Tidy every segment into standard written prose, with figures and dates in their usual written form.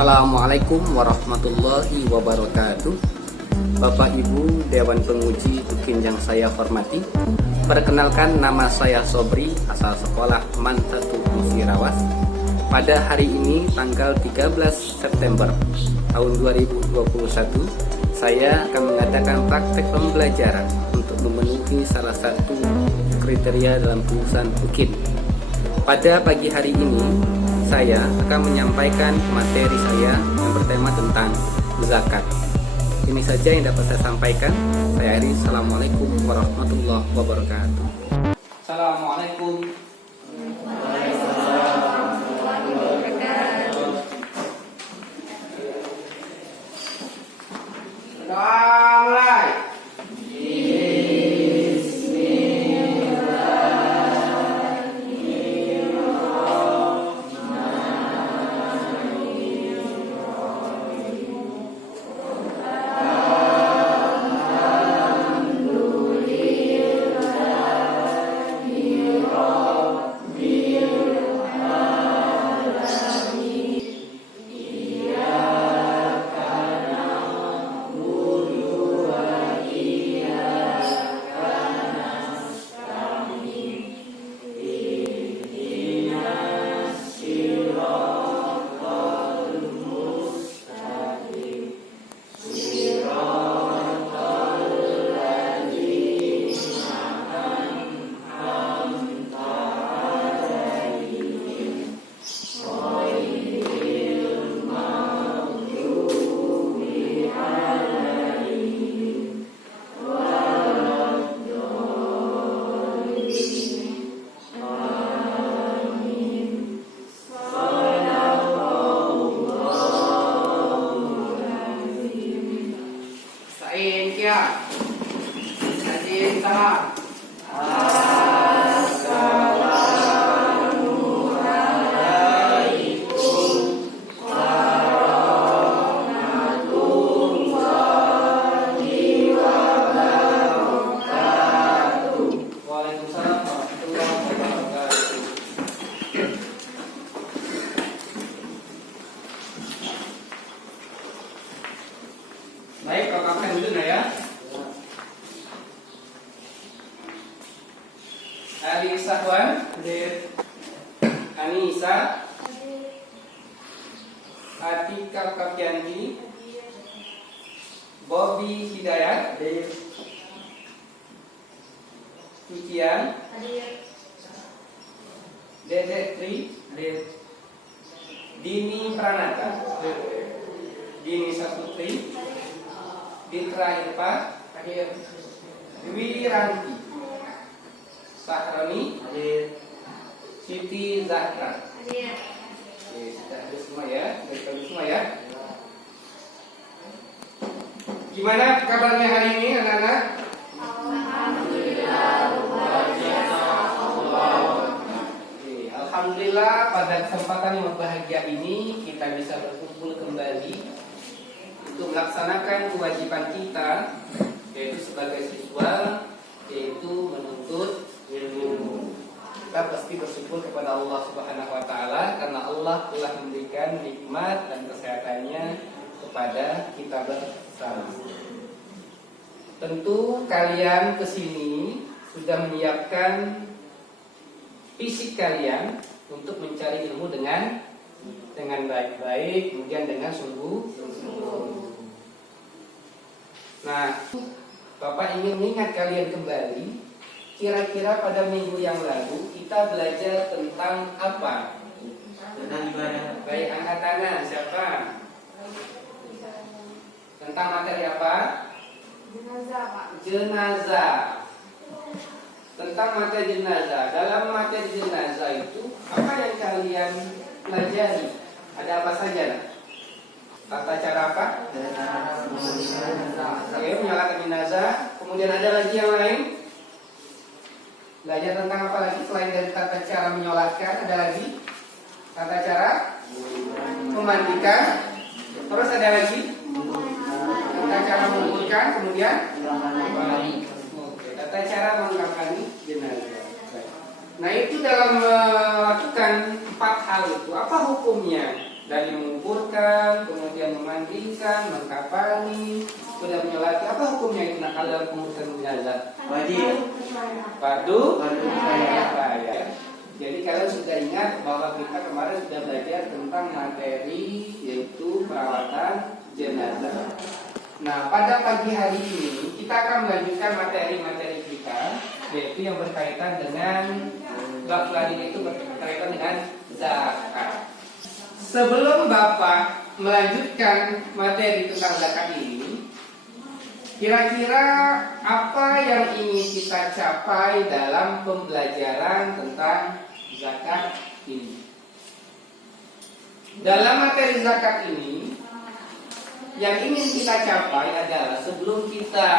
Assalamualaikum warahmatullahi wabarakatuh. Bapak Ibu Dewan Penguji UKIN yang saya hormati, perkenalkan nama saya Sobri, asal sekolah Mantatu Musirawas. Pada hari ini tanggal 13 September tahun 2021, saya akan mengadakan praktek pembelajaran untuk memenuhi salah satu kriteria dalam lulusan UKIN. Pada pagi hari ini saya akan menyampaikan materi saya yang bertema tentang zakat. Ini saja yang dapat saya sampaikan. Saya akhiri. Assalamualaikum warahmatullahi wabarakatuh. Assalamualaikum. Mulai. Baik, rokakan dulu ya. Ali Sahwan, hadir. Anissa, hadir. Atika Kapianti, Bobby Hidayat, hadir. Cikian, hadir. Dedek Tri, hadir. Dini Pranata, hadir. Dini Saputri, Ditra Irfa, hadir. Willy Ranti, Sahroni, hadir. Siti Zahra, hadir. Oke, sudah ada semua ya, sudah semua ya. Gimana kabarnya hari ini anak-anak? Alhamdulillah, luar biasa. Alhamdulillah, pada kesempatan yang berbahagia ini kita bisa berkumpul kembali untuk melaksanakan kewajiban kita, yaitu sebagai siswa, yaitu menuntut ilmu. Kita pasti bersyukur kepada Allah Subhanahu wa taala karena Allah telah memberikan nikmat dan kesehatannya kepada kita bersama. Tentu kalian kesini sudah menyiapkan fisik kalian untuk mencari ilmu dengan baik-baik, kemudian dengan sungguh-sungguh. Nah, Bapak ingin mengingat kalian kembali, kira-kira pada minggu yang lalu kita belajar tentang apa? Tentang ibadah. Baik, angkat tangan. Siapa? Tentang materi apa? Jenazah, Pak. Jenazah. Tentang materi jenazah. Dalam materi jenazah itu apa yang kalian pelajari? Ada apa saja? Tata cara apa? Oke, menyalakan jenazah. Kemudian ada lagi yang lain? Belajar tentang apa lagi selain dari tata cara menyolatkan? Ada lagi? Tata cara memandikan. Terus ada lagi? Tata cara menguburkan. Kemudian tata cara mengangkatkan jenazah. Nah, itu dalam melakukan 4 hal itu apa hukumnya? dari menguburkan, kemudian memandikan, mengkafani, sudah menyolati. Apa hukumnya itu nak kalau dalam pengurusan jenazah? Wajib. Fardu Kifayah. kifayah. Jadi kalian sudah ingat bahwa kita kemarin sudah belajar tentang materi yaitu perawatan jenazah. Nah, pada pagi hari ini kita akan melanjutkan materi-materi kita, yaitu yang berkaitan dengan bab lain, itu berkaitan dengan zakat. Sebelum Bapak melanjutkan materi tentang zakat ini, kira-kira apa yang ingin kita capai dalam pembelajaran tentang zakat ini? Dalam materi zakat ini, yang ingin kita capai adalah sebelum kita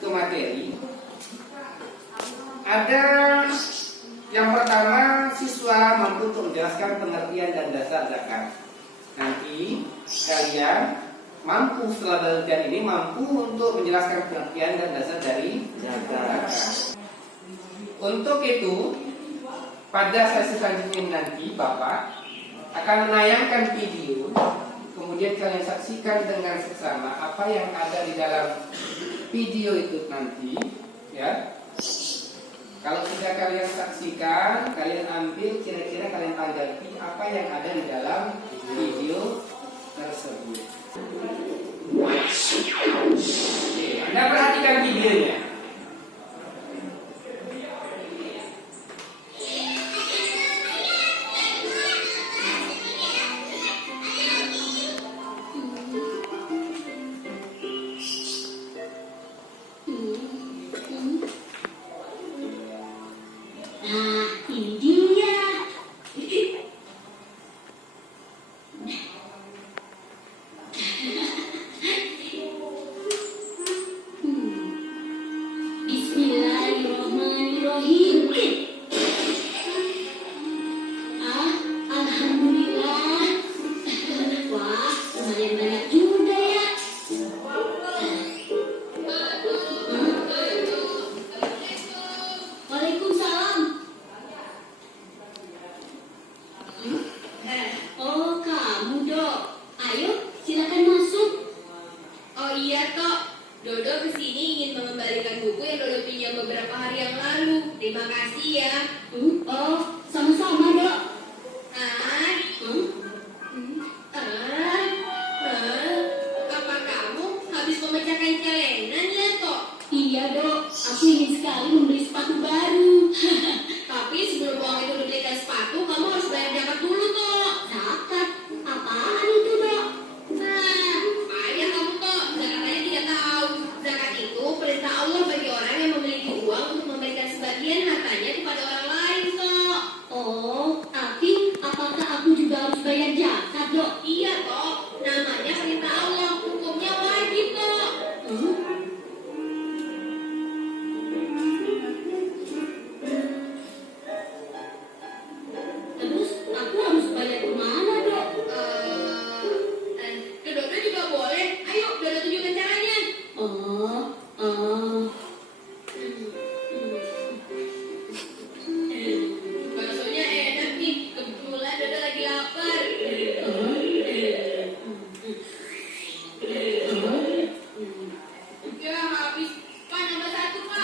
ke materi, ada yang pertama, siswa mampu untuk menjelaskan pengertian dan dasar zakat. Nanti kalian mampu setelah belajar ini mampu untuk menjelaskan pengertian dan dasar dari zakat. Untuk itu, pada sesi selanjutnya nanti Bapak akan menayangkan video. Kemudian kalian saksikan dengan seksama apa yang ada di dalam video itu nanti, ya. Kalau sudah kalian saksikan, kalian ambil kira-kira kalian tanggapi apa yang ada di dalam video tersebut. Oke, Anda perhatikan videonya. Nah, ini dia. Bismillahirrahmanirrahim. Alhamdulillah. Wah, lumayan banyak juga ya. Waalaikumsalam. Oh, kamu, Dok. Ayo, silakan masuk. Oh iya, Tok. Dodo kesini ingin mengembalikan buku yang Dodo pinjam beberapa hari yang lalu. Terima kasih ya. Oh, sama-sama, Dok. Ah, apa kamu habis memecahkan celengan ya, Tok? Iya, Dok. Aku ingin sekali membeli sepatu baru. Tapi sebelum uang itu dibelikan sepatu, kamu harus bayar zakat dulu, Tok. Zakat? Apaan itu, Dok? Nah, ayah kamu, Tok. Zakat aja tidak tahu. Zakat itu perintah Allah bagi orang yang memiliki uang untuk memberikan sebagian hartanya kepada orang lain, Tok. Oh, tapi apakah aku juga harus bayar zakat, Dok? Iya, Tok. Namanya perintah Allah. Hukumnya wajib, Tok. Terus aku harus bayar kemana, Dok? Dodo juga boleh. Ayo, Dodo tunjukkan caranya. Baksonya enak nih. Kebetulan Dodo lagi lapar. Ya, habis. Pak, nambah satu, Pak.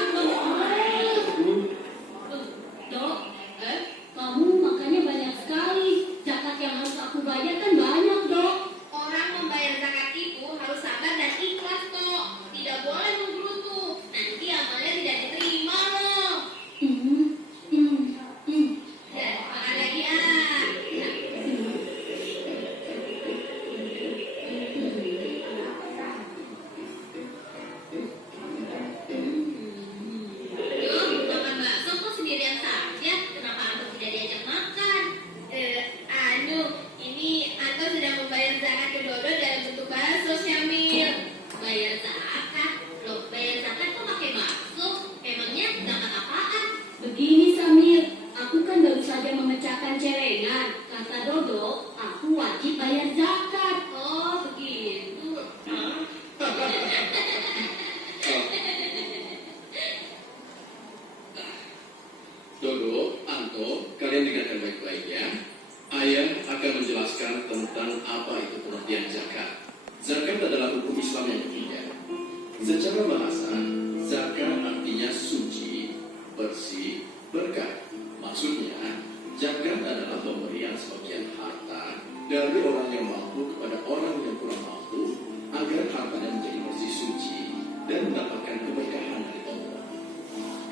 Dok, Eh? kamu makannya banyak sekali. Zakat yang harus aku bayar kan banyak, Dok. Orang membayar zakat itu harus sabar dan ikhlas, Tok. Tidak boleh menggerutu. Nanti amalnya tidak diterima loh. Ya, makan lagi ah. Yuk, makan bakso kok sendirian saja. Kenapa Anto tidak diajak makan? Ini Anto sedang membayar zakat ke Dodo dalam bentuk bakso, Syamil. Bayar zakat? Loh, bayar zakat kok pakai bakso? Emangnya zakat apaan? Begini, Samir. Aku kan baru saja memecahkan celengan. Kata Dodo, aku wajib bayar zakat. Oh, begitu. Dodo, Anto, kalian dengarkan baik-baik ya. Ayah akan menjelaskan menjelaskan tentang apa itu pengertian zakat. Zakat adalah hukum Islam yang ketiga. Secara bahasa, zakat artinya suci, bersih, berkah. Maksudnya, zakat adalah pemberian sebagian harta dari orang yang mampu kepada orang yang kurang mampu agar hartanya menjadi bersih suci dan mendapatkan keberkahan dari Allah.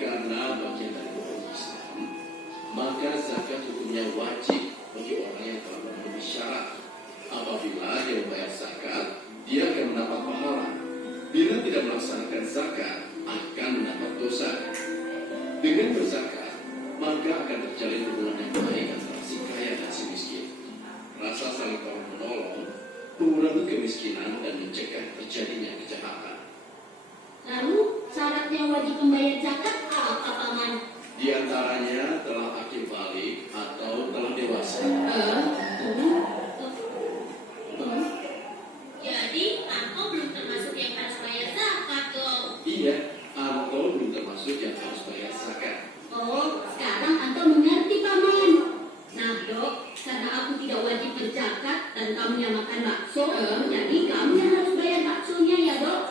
Karena bagian dari hukum Islam, maka zakat hukumnya wajib bagi orang yang telah memenuhi syarat. Apabila dia membayar zakat, dia akan mendapat pahala. Bila tidak melaksanakan zakat, akan mendapat dosa. Dengan berzakat, maka akan terjalin hubungan yang baik antara si kaya dan si miskin. Rasa saling tolong menolong mengurangi kemiskinan dan mencegah terjadinya kejahatan. Lalu syaratnya wajib membayar zakat apa, Paman? Di antaranya telah akil balik atau telah dewasa. Jadi, aku belum termasuk yang harus bayar zakat dong. Iya, atau belum termasuk yang harus bayar zakat. Oh, sekarang Anto mengerti, Paman. Nah, Dok, karena aku tidak wajib berzakat dan kamu yang makan bakso, jadi kamu yang harus bayar baksonya ya, Dok?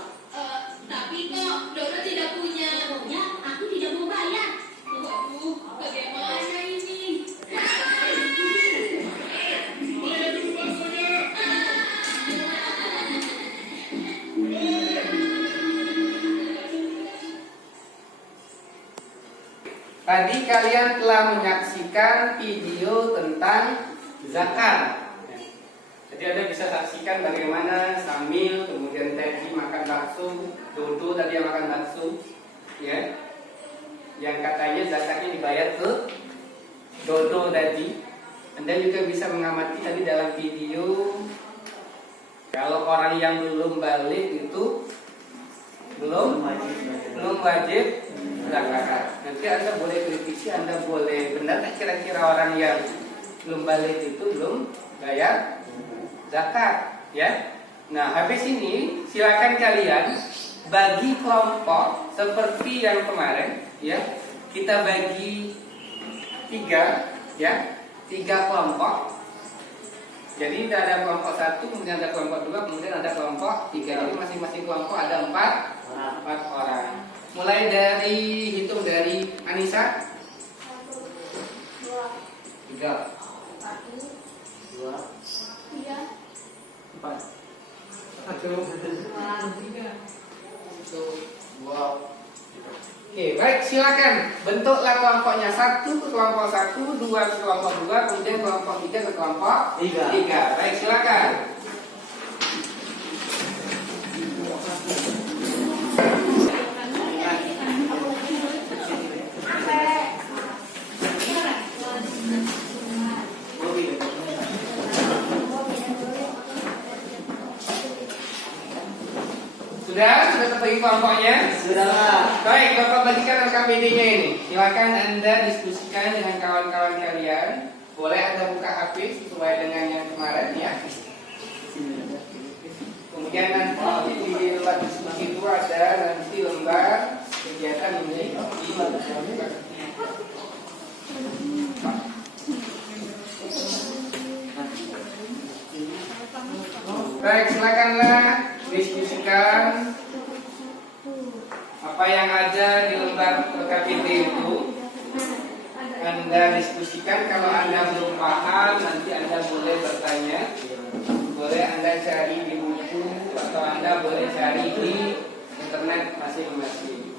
Tapi kok Dora tidak punya. Pokoknya aku tidak mau bayar. Waduh, bagaimana ini? Bayar dulu baksonya. Tadi kalian telah menyaksikan video tentang zakat. Jadi Anda bisa saksikan bagaimana Samil, kemudian Teddy makan bakso, Dodo tadi yang makan bakso, ya, yang katanya zakatnya dibayar ke Dodo tadi. Anda juga bisa mengamati tadi dalam video, kalau orang yang belum balik itu belum wajib zakat. Nanti Anda boleh kritisi, Anda boleh benar kira-kira orang yang belum balik itu belum bayar zakat, ya. Nah, habis ini silakan kalian bagi kelompok seperti yang kemarin, ya. Kita bagi 3, ya, 3 kelompok. Jadi ada kelompok 1, kemudian ada kelompok 2, kemudian ada kelompok 3. Jadi masing-masing kelompok ada 4 orang. Mulai dari hitung dari Anissa. 3, 2, 4. 1, 2. Oke, baik, silakan bentuklah kelompoknya. 1 ke kelompok 1, 2 ke kelompok 2, kemudian kelompok 3 ke kelompok 3. Baik, silakan. Sudah terbagi kelompoknya? Sudah. Baik, Bapak bagikan RKPD-nya ini. Silakan Anda diskusikan dengan kawan-kawan kalian. Boleh Anda buka HP sesuai dengan yang kemarin, ya. Kemudian nanti di lembar diskusi itu ada nanti lembar kegiatan ini. Baik, silakanlah diskusikan apa yang ada di lembar KPT itu. Anda diskusikan, kalau Anda belum paham nanti Anda boleh bertanya. Boleh Anda cari di buku atau Anda boleh cari di internet masing-masing.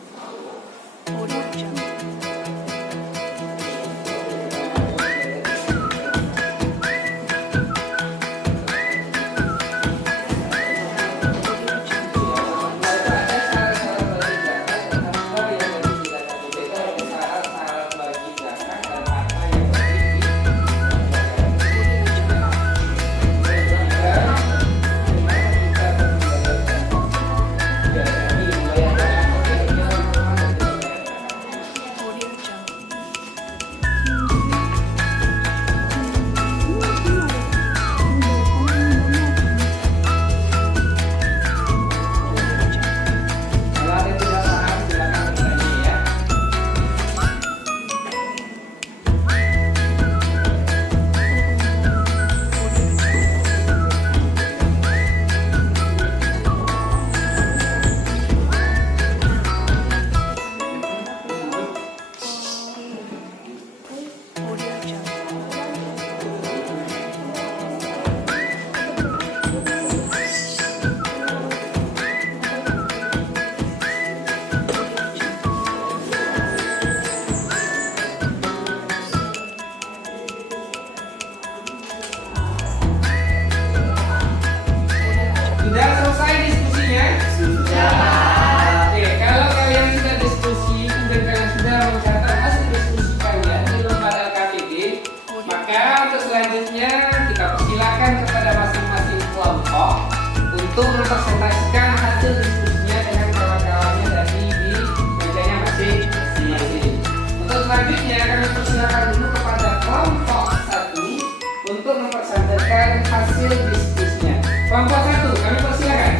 untuk mempresentasikan hasil diskusinya dengan kawan-kawannya dari di mejanya masing-masing. Untuk selanjutnya kami persilakan dulu kepada kelompok 1 untuk mempresentasikan hasil diskusinya. Kelompok 1 kami persilakan.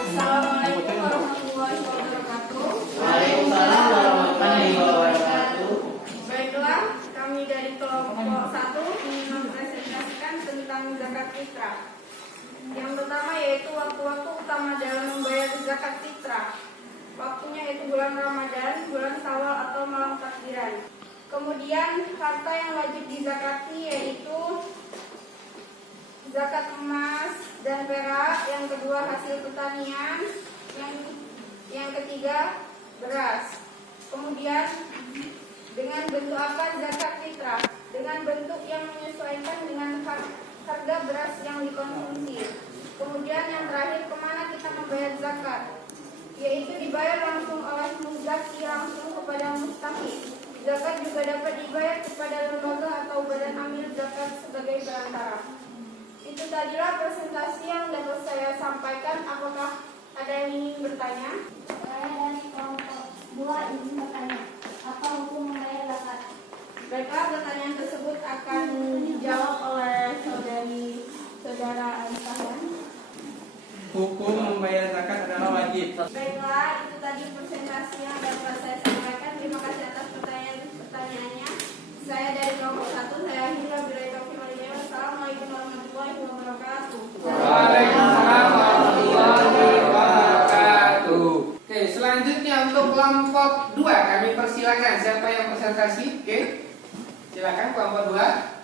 Assalamualaikum warahmatullahi wabarakatuh. Waalaikumsalam warahmatullahi wabarakatuh. Baiklah, kami dari kelompok 1 ingin mempresentasikan tentang zakat fitrah. Yang pertama yaitu waktu-waktu utama dalam membayar zakat fitrah. Waktunya yaitu bulan Ramadan, bulan Syawal atau malam takbiran. Kemudian harta yang wajib dizakati yaitu zakat emas dan perak, yang kedua hasil pertanian, yang ketiga beras. Kemudian dengan bentuk apa zakat fitrah? Dengan bentuk yang menyesuaikan dengan harga beras yang dikonsumsi. Kemudian yang terakhir, kemana kita membayar zakat? Yaitu dibayar langsung oleh muzaki langsung kepada mustahik. Zakat juga dapat dibayar kepada lembaga atau badan amil zakat sebagai perantara. Itu tadilah presentasi yang dapat saya sampaikan. Apakah ada yang ingin bertanya? Saya dari kelompok 2 ingin bertanya, apa hukum membayar zakat? Baiklah, pertanyaan tersebut akan dijawab oleh saudara Ansahan. Hukum membayar zakat adalah wajib. Baiklah, itu tadi presentasi yang dapat saya sampaikan. Terima kasih atas pertanyaannya. Saya dari kelompok 1, saya Hira Biraytaufiq Walhidayah. Assalamualaikum warahmatullahi wabarakatuh. Waalaikumsalam warahmatullahi wabarakatuh. Oke, selanjutnya untuk kelompok 2 kami persilakan. Siapa yang presentasi? Oke, silakan kelompok 2.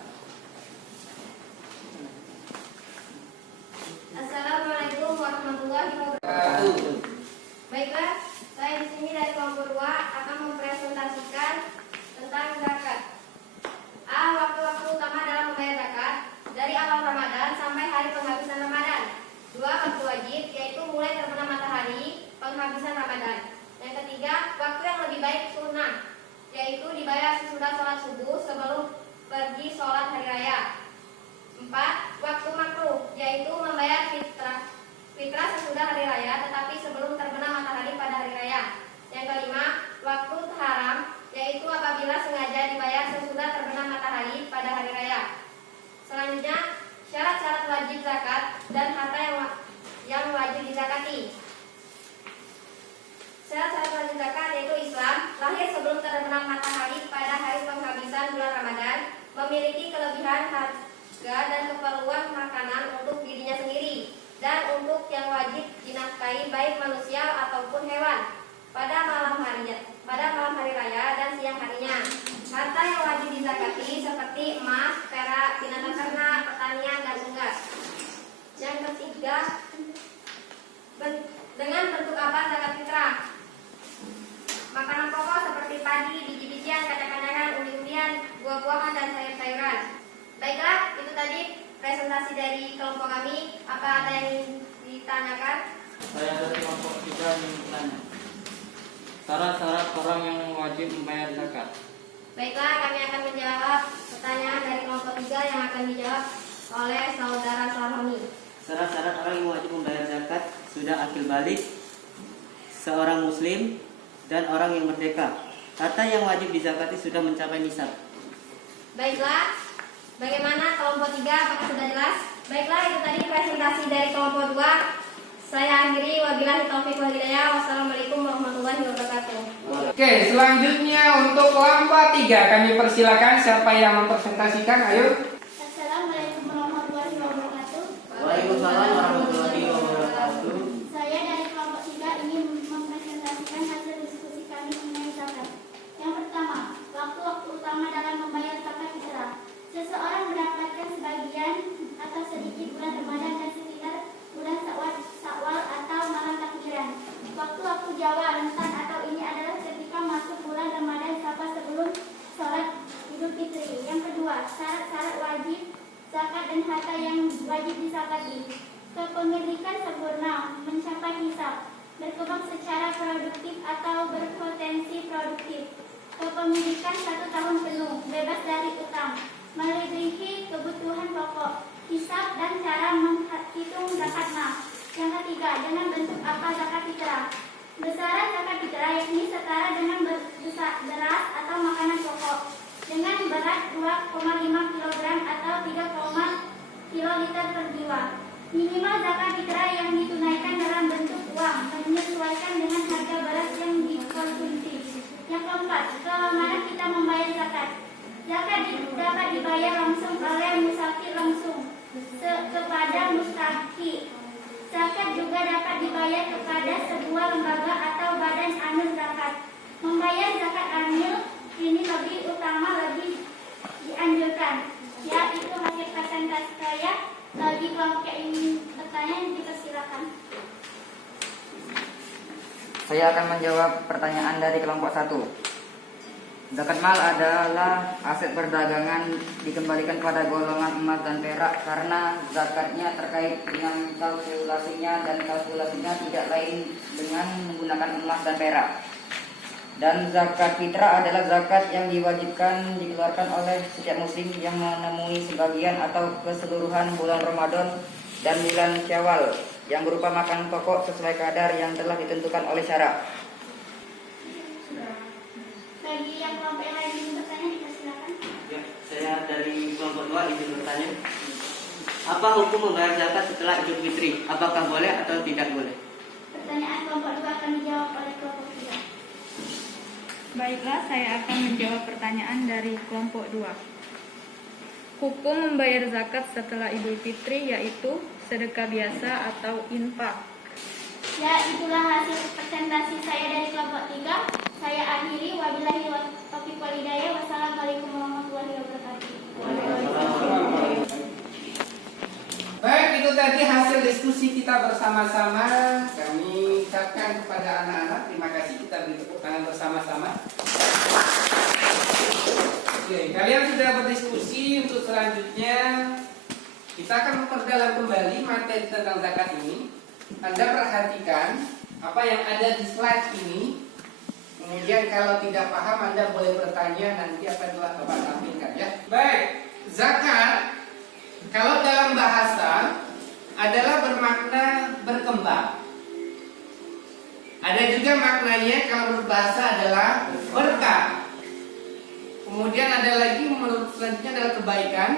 Assalamualaikum warahmatullahi wabarakatuh. Baiklah, saya di sini dari kelompok 2 akan mempresentasikan tentang zakat. A. Waktu-waktu utama dalam membayar zakat dari awal Ramadan sampai hari penghabisan Ramadan. 2. Waktu wajib, yaitu mulai terbenam matahari penghabisan Ramadan. Yang ketiga, waktu yang lebih baik sunnah, yaitu dibayar sesudah sholat subuh sebelum pergi sholat hari raya. 4. Waktu makruh, yaitu membayar fitrah sesudah hari raya tetapi sebelum terbenam matahari pada hari raya. Yang kelima, waktu haram, yaitu apabila sengaja dibayar sesudah terbenam matahari pada hari raya. Selanjutnya, syarat-syarat wajib zakat dan harta yang wajib dizakati. Syarat-syarat wajib zakat yaitu Islam, lahir sebelum terbenam matahari pada hari penghabisan bulan Ramadan, memiliki kelebihan harga dan keperluan makanan untuk dirinya sendiri dan untuk yang wajib dinafkahi baik manusia ataupun hewan pada malam hari raya dan siang harinya. Harta yang wajib dizakati seperti emas, perak, binatang ternak, pertanian dan unggas. Yang ketiga, dengan bentuk apa zakat fitrah? Makanan pokok seperti padi, biji-bijian, kacang-kacangan, undi-undian, buah-buahan dan sayur-sayuran. Baiklah, itu tadi presentasi dari kelompok kami. Apa ada yang ingin ditanyakan? Saya dari kelompok 3 ingin bertanya. Syarat-syarat orang yang wajib membayar zakat. Baiklah, kami akan menjawab pertanyaan dari kelompok 3 yang akan dijawab oleh saudara Sarhoni. Syarat-syarat orang yang wajib membayar zakat sudah akil balik, seorang muslim, dan orang yang merdeka. Harta yang wajib dizakati sudah mencapai nisab. Baiklah, bagaimana kelompok 3? Apakah sudah jelas? Baiklah, itu tadi presentasi dari kelompok 2. Saya akhiri, wabillahi taufiq wal hidayah. Wassalamualaikum warahmatullahi wabarakatuh. Oke, selanjutnya untuk kelompok 3 kami persilakan. Siapa yang mempresentasikan? Ayo. Assalamualaikum warahmatullahi wabarakatuh. Waalaikumsalam warahmatullahi wabarakatuh. Saya dari kelompok 3 ingin mempresentasikan hasil diskusi kami mengenai zakat. Yang pertama, waktu-waktu utama dalam membayar zakat fitrah. Seseorang mendapatkan sebagian atau sedikit bulan Ramadan dan sekitar bulan Syawal atau malam takbiran. Waktu-waktu Jawa rentan atau ini adalah ketika masuk bulan Ramadan sampai sebelum sholat Idul Fitri. Yang kedua, syarat-syarat wajib zakat dan harta yang wajib dizakati. Kepemilikan sempurna, mencapai nisab, berkembang secara produktif atau berpotensi produktif. kepemilikan 1 tahun penuh, bebas dari utang, melebihi kebutuhan pokok, hisab dan cara menghitung zakat mal. Yang ketiga, dengan bentuk apa zakat fitrah? Besaran zakat fitrah yakni setara dengan beras atau makanan pokok dengan berat 2,5 kg atau 3 kiloliter per jiwa. Minimal zakat fitrah yang ditunaikan dalam bentuk uang menyesuaikan dengan harga beras yang dikonsumsi. Yang keempat, kemana kita membayar zakat? Zakat dapat dibayar langsung oleh musafir langsung kepada mustahik. Zakat juga dapat dibayar kepada sebuah lembaga atau badan amil zakat. Membayar zakat amil ini lebih dianjurkan. Ya, itu hasil presentasi saya. Bagi kelompok yang ingin bertanya, dipersilakan. Saya akan menjawab pertanyaan dari kelompok 1. Zakat mal adalah aset perdagangan dikembalikan pada golongan emas dan perak karena zakatnya terkait dengan kalkulasinya dan kalkulasinya tidak lain dengan menggunakan emas dan perak. Dan zakat fitrah adalah zakat yang diwajibkan dikeluarkan oleh setiap muslim yang menemui sebagian atau keseluruhan bulan Ramadan dan bulan Syawal yang berupa makan pokok sesuai kadar yang telah ditentukan oleh syara. Bagi yang kelompok yang lain ingin bertanya, dipersilakan. Ya, saya dari kelompok 2 izin bertanya. Apa hukum membayar zakat setelah Idul Fitri? Apakah boleh atau tidak boleh? Pertanyaan kelompok 2 akan dijawab oleh kelompok 3. Baiklah, saya akan menjawab pertanyaan dari kelompok 2. Hukum membayar zakat setelah Idul Fitri yaitu sedekah biasa atau infak. Ya, itulah hasil presentasi saya dari kelompok 3. Saya akhiri. Wabillahi taufiq wal hidayah. Wassalamualaikum warahmatullahi wabarakatuh. Baik, itu tadi hasil diskusi kita bersama-sama. Kami ucapkan kepada anak-anak terima kasih, kita beri tepuk tangan bersama-sama. Oke, kalian sudah berdiskusi. Untuk selanjutnya kita akan memperdalam kembali materi tentang zakat ini. Anda perhatikan apa yang ada di slide ini. Kemudian kalau tidak paham Anda boleh bertanya, nanti akan Bapak tampilkan ya. Baik, zakat kalau dalam bahasa adalah bermakna berkembang. Ada juga maknanya kalau berbahasa adalah berkah. Kemudian ada lagi selanjutnya adalah kebaikan.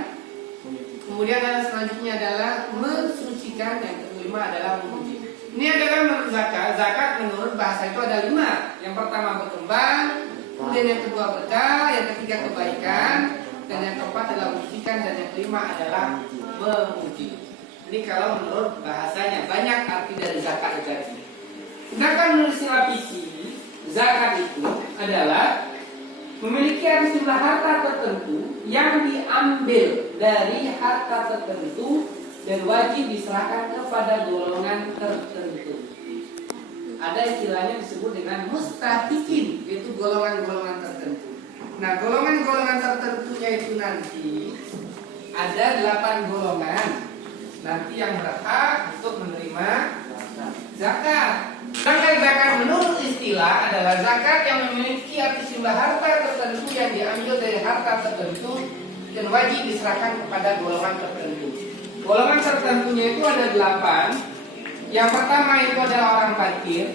Kemudian ada selanjutnya adalah mensucikan. Yang kelima adalah memuji. Ini adalah menurut zakat. Zakat menurut bahasa itu ada 5. Yang pertama berkembang, kemudian yang kedua berkah, yang ketiga kebaikan, dan yang keempat adalah mensucikan, dan yang kelima adalah memuji. Ini kalau menurut bahasanya, banyak arti dari zakat itu tadi. Sedangkan menurut istilah fikih, zakat itu adalah memiliki sejumlah harta tertentu yang diambil dari harta tertentu dan wajib diserahkan kepada golongan tertentu. Ada istilahnya disebut dengan mustahikin, yaitu golongan-golongan tertentu. Nah, golongan-golongan tertentunya itu nanti ada 8 golongan nanti yang berhak untuk menerima zakat. Sedangkan zakat menurut istilah adalah zakat yang memiliki sejumlah harta tertentu yang diambil dari harta tertentu dan wajib diserahkan kepada golongan tertentu. Golongan tertentunya itu ada 8. Yang pertama itu adalah orang fakir,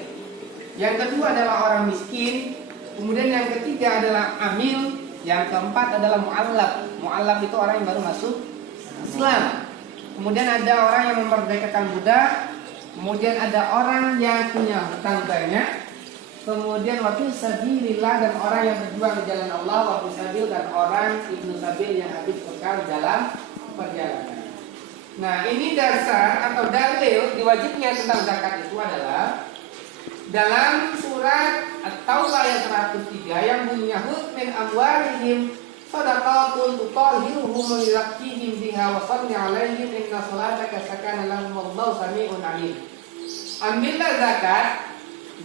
yang kedua adalah orang miskin, kemudian yang ketiga adalah amil, yang keempat adalah mu'allaf. Mu'allaf itu orang yang baru masuk Islam. Kemudian ada orang yang memerdekakan budak, kemudian ada orang yang punya hutang banyak, kemudian wafi sabilillah dan orang yang berjuang di jalan Allah, wafi sabil dan orang ibnu sabil yang habis bekal dalam perjalanan. Nah, ini dasar atau dalil diwajibnya tentang zakat itu adalah dalam surat At-Taubah ayat 103 yang bunyinya hud min amwalihim shadaqatun tutahhiruhum wa yuzakkihim biha wa shalli 'alaihim inna salataka sakanun lahum wallahu samii'un 'alim. Ambillah zakat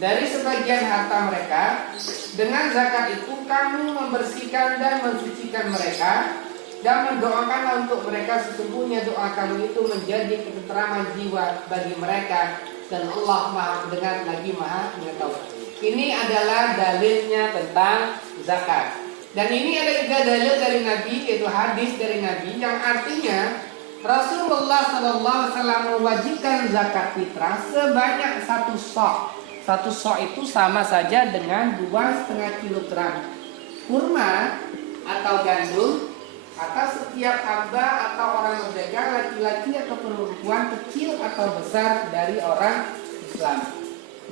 dari sebagian harta mereka, dengan zakat itu kamu membersihkan dan mensucikan mereka, dan mendoakanlah untuk mereka, sesungguhnya doa kamu itu menjadi ketenteraman jiwa bagi mereka, dan Allah Maha mendengar lagi Maha mengetahui. Ini adalah dalilnya tentang zakat. Dan ini ada juga dalil dari Nabi, yaitu hadis dari Nabi yang artinya Rasulullah SAW mewajibkan zakat fitrah sebanyak 1 sok. 1 sok itu sama saja dengan 2,5 kilogram kurma atau gandum atas setiap hamba atau orang merdeka, laki-laki atau perempuan, kecil atau besar dari orang Islam.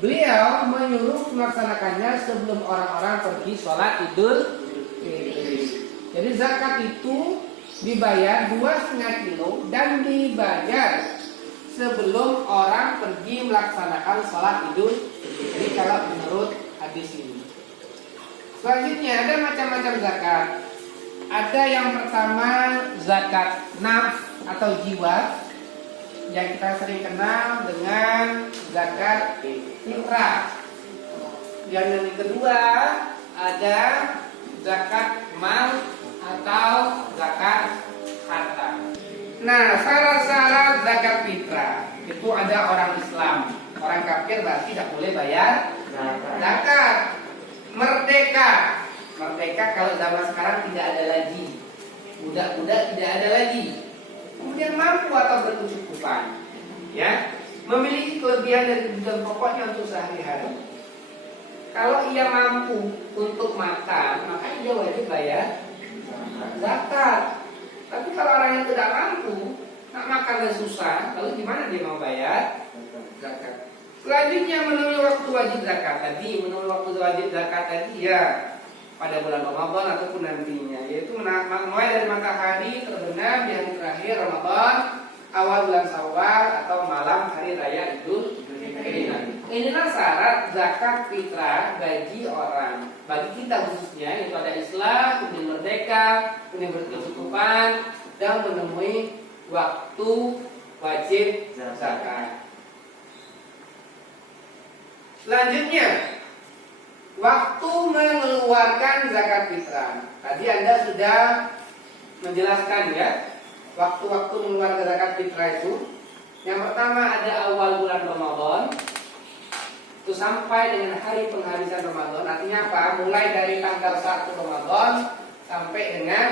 Beliau menyuruh melaksanakannya sebelum orang-orang pergi sholat Idul Fitri. Jadi zakat itu dibayar 2,5 kilo dan dibayar sebelum orang pergi melaksanakan sholat Idul Fitri kalau menurut hadis ini. Selanjutnya ada macam-macam zakat. Ada yang pertama zakat nafs atau jiwa yang kita sering kenal dengan zakat fitrah. Dan yang kedua ada zakat mal atau zakat harta. Nah, syarat-syarat zakat fitrah itu ada orang Islam, orang kafir berarti tidak boleh bayar zakat. Merdeka kalau zaman sekarang tidak ada lagi. Budak-budak tidak ada lagi. Kemudian mampu atau berkecukupan, ya, memiliki kelebihan dan kebutuhan pokoknya untuk sehari-hari. Kalau ia mampu untuk makan, maka ia wajib bayar zakat. Tapi kalau orang yang tidak mampu, nak makan dan susah, lalu gimana dia mau bayar zakat? Selanjutnya memenuhi waktu wajib zakat tadi, ya pada bulan Ramadan ataupun nantinya, yaitu mulai dari matahari terbenam di hari terakhir Ramadan, awal bulan Syawal atau malam hari raya Idul Fitri. Inilah syarat zakat fitrah bagi orang, bagi kita khususnya, yaitu ada Islam, kemudian merdeka, kemudian berkecukupan dan menemui waktu wajib zakat. Selanjutnya, waktu mengeluarkan zakat fitrah. Tadi Anda sudah menjelaskan ya, waktu-waktu mengeluarkan zakat fitrah itu. Yang pertama ada awal bulan Ramadan, itu sampai dengan hari penghabisan Ramadan. Artinya apa? Mulai dari tanggal 1 Ramadan sampai dengan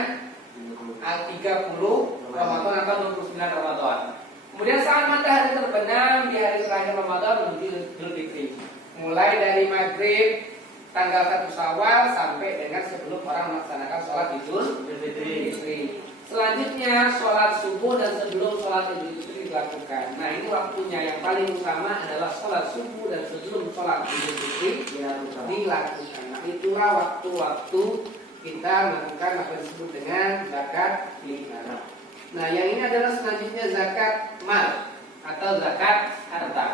30 Ramadan atau 29 Ramadan. Kemudian saat matahari terbenam di hari terakhir Ramadan menuju Idul Fitri. Mulai dari maghrib tanggal 1 Syawal sampai dengan sebelum orang melaksanakan sholat Idul Fitri. Selanjutnya sholat subuh dan sebelum sholat Idul Fitri dilakukan. Nah, ini waktunya yang paling utama adalah sholat subuh dan sebelum sholat Idul Fitri dilakukan. Nah, itulah waktu-waktu kita melakukan apa yang disebut dengan zakat fitrah. Nah, yang ini adalah selanjutnya zakat mal atau zakat harta.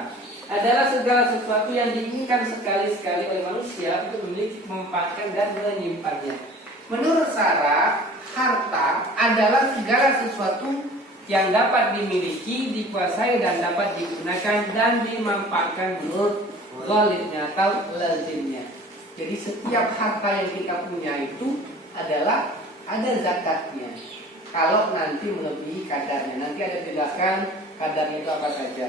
Adalah segala sesuatu yang diinginkan sekali-sekali oleh manusia untuk memiliki, memanfaatkan dan menyimpannya. Menurut Sarah, harta adalah segala sesuatu yang dapat dimiliki, dikuasai dan dapat digunakan dan dimanfaatkan menurut ghalibnya atau lazimnya. Jadi setiap harta yang kita punya itu adalah ada zakatnya. Kalau nanti melebihi kadarnya, nanti ada dijelaskan kadarnya itu apa saja.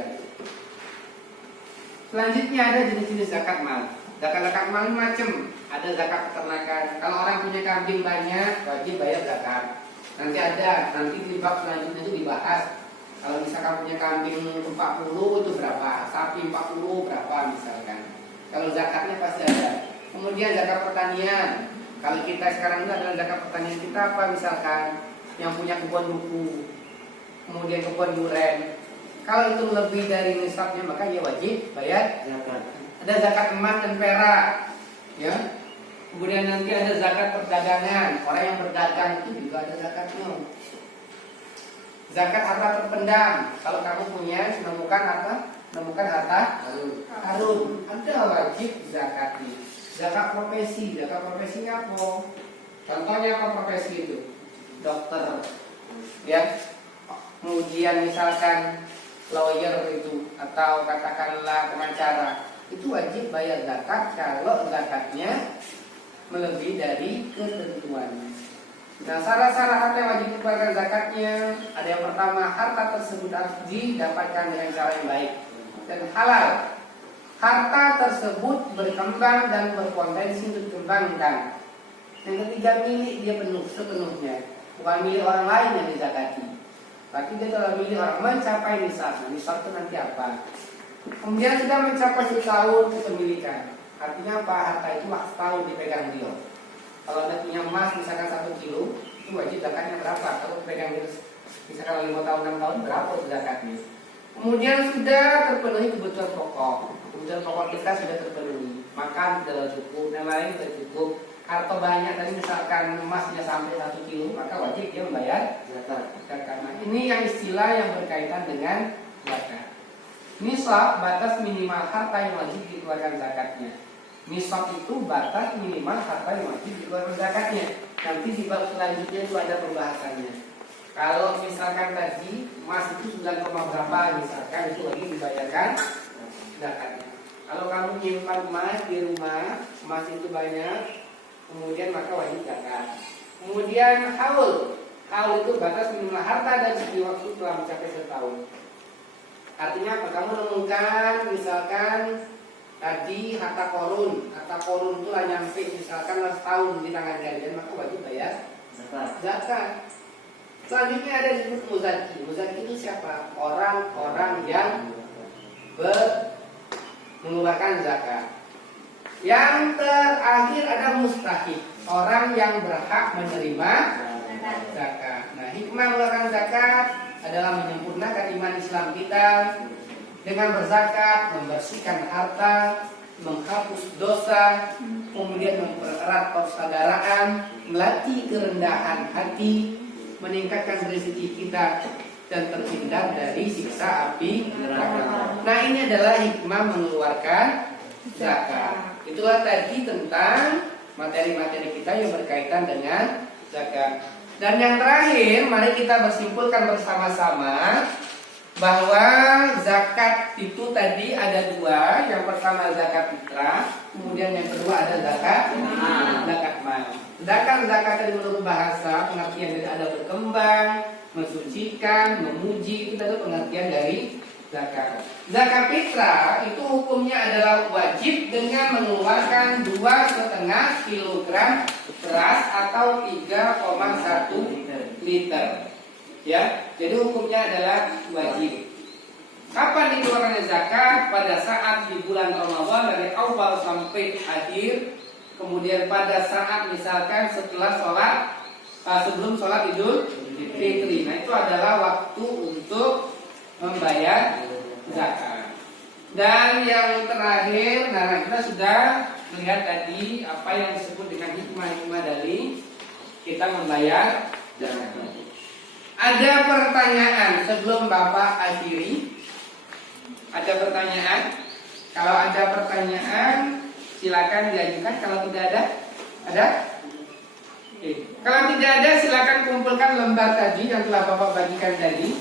Selanjutnya ada jenis-jenis zakat mal. Zakat mal macam. Ada zakat peternakan. Kalau orang punya kambing banyak, wajib bayar zakat. Nanti di bab selanjutnya itu dibahas. Kalau misalkan punya kambing 40 itu berapa, sapi 40 berapa misalkan. Kalau zakatnya pasti ada. Kemudian zakat pertanian. Kalau kita sekarang itu adalah zakat pertanian kita apa misalkan yang punya kebun buku, kemudian kebun durian. Kalau itu lebih dari nisabnya maka dia wajib bayar zakat. Ada zakat emas dan perak, ya. Kemudian nanti ada zakat perdagangan. Orang yang berdagang itu juga ada zakatnya. Zakat harta terpendam. Kalau kamu punya menemukan apa? Menemukan harta harun. Ada wajib zakatnya. Zakat profesinya apa? Contohnya apa profesi itu? Dokter, ya. Kemudian misalkan lawyer itu atau katakanlah pengacara, itu wajib bayar zakat kalau zakatnya melebihi dari ketentuannya. Nah, syarat-syarat harta yang wajib dikeluarkan zakatnya ada yang pertama, harta tersebut harus didapatkan dengan cara yang baik dan halal. Harta tersebut berkembang dan berpotensi untuk dikembangkan. Yang ketiga milik dia penuh sepenuhnya, bukan milik orang lain yang dizakati. Tapi dia telah milik orang mencapai nisab. Nah, nisab itu nanti apa? Kemudian sudah mencapai 1 tahun kepemilikan. Artinya apa? Harta itu setahun dipegang dia. Kalau anda punya emas misalkan 1 kilo, itu wajib zakatnya berapa? Kalau pegang dia misalkan 5 tahun 6 tahun berapa itu zakatnya? Kemudian sudah terpenuhi kebutuhan pokok. Kebutuhan pokok kita sudah terpenuhi. Makan sudah cukup, dan lain sudah cukup. Harta banyak tadi misalkan emasnya sampai 1 kilo, maka wajib dia membayar zakat. Nah, ini yang istilah yang berkaitan dengan zakat. Nisab batas minimal harta yang wajib dikeluarkan zakatnya. Nisab itu batas minimal harta yang wajib dikeluarkan zakatnya. Nanti di bab selanjutnya itu ada pembahasannya. Kalau misalkan tadi emas itu 9, berapa misalkan itu lagi dibayarkan zakatnya. Kalau kamu nyimpan emas di rumah, emas itu banyak, kemudian maka wajib zakat. Kemudian haul itu batas minimal harta dan di waktu telah mencapai 1 tahun. Artinya apa? Kamu nemukan misalkan tadi harta korun itu lah nyampe misalkan setahun di tangan kalian, maka wajib bayar zakat. Selanjutnya ada disebut muzaki. Muzaki itu siapa? Orang-orang yang mengeluarkan zakat. Yang terakhir ada mustahik, orang yang berhak menerima zakat. Nah, hikmah mengeluarkan zakat adalah menyempurnakan iman Islam kita. Dengan berzakat, membersihkan harta, menghapus dosa, kemudian mempererat persaudaraan, melatih kerendahan hati, meningkatkan rezeki kita, dan terhindar dari siksa api neraka. Nah, ini adalah hikmah mengeluarkan zakat. Itulah tadi tentang materi-materi kita yang berkaitan dengan zakat. Dan yang terakhir, mari kita bersimpulkan bersama-sama bahwa zakat itu tadi ada 2. Yang pertama zakat fitrah, kemudian yang kedua ada zakat mal. Zakat tadi menurut bahasa pengertian dari ada berkembang, mensucikan, memuji, itu adalah pengertian dari zakat. Zakat fitrah itu hukumnya adalah wajib dengan mengeluarkan 2,5 kilogram beras atau 3,1 liter. Ya, jadi hukumnya adalah wajib. Kapan dikeluarkan zakat? Pada saat di bulan Ramadan dari awal sampai akhir. Kemudian pada saat misalkan setelah sebelum sholat Idul Fitri. Nah, itu adalah waktu untuk membayar zakat. Dan yang terakhir, nah kita sudah melihat tadi apa yang disebut dengan hikmah-hikmah dari kita membayar zakat. Ada pertanyaan sebelum Bapak akhiri? Ada pertanyaan? Kalau ada pertanyaan, silakan diajukan. Kalau tidak ada, ada? Oke. Kalau tidak ada, silakan kumpulkan lembar tadi yang telah Bapak bagikan tadi.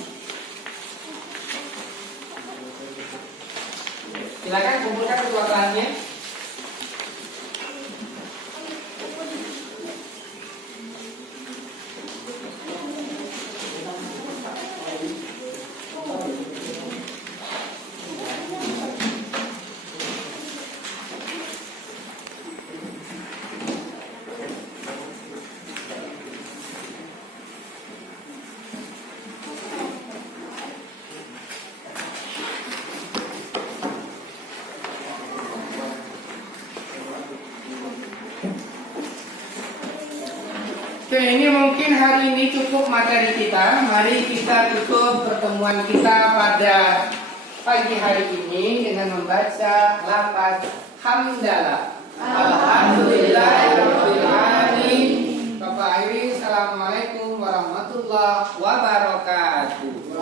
Silakan kumpulkan kedua kelasnya. Oke, ini mungkin hari ini cukup materi kita. Mari kita tutup pertemuan kita pada pagi hari ini dengan membaca lafaz hamdalah. Alhamdulillahirabbil alamin. Bapak akhiri, assalamualaikum warahmatullahi wabarakatuh.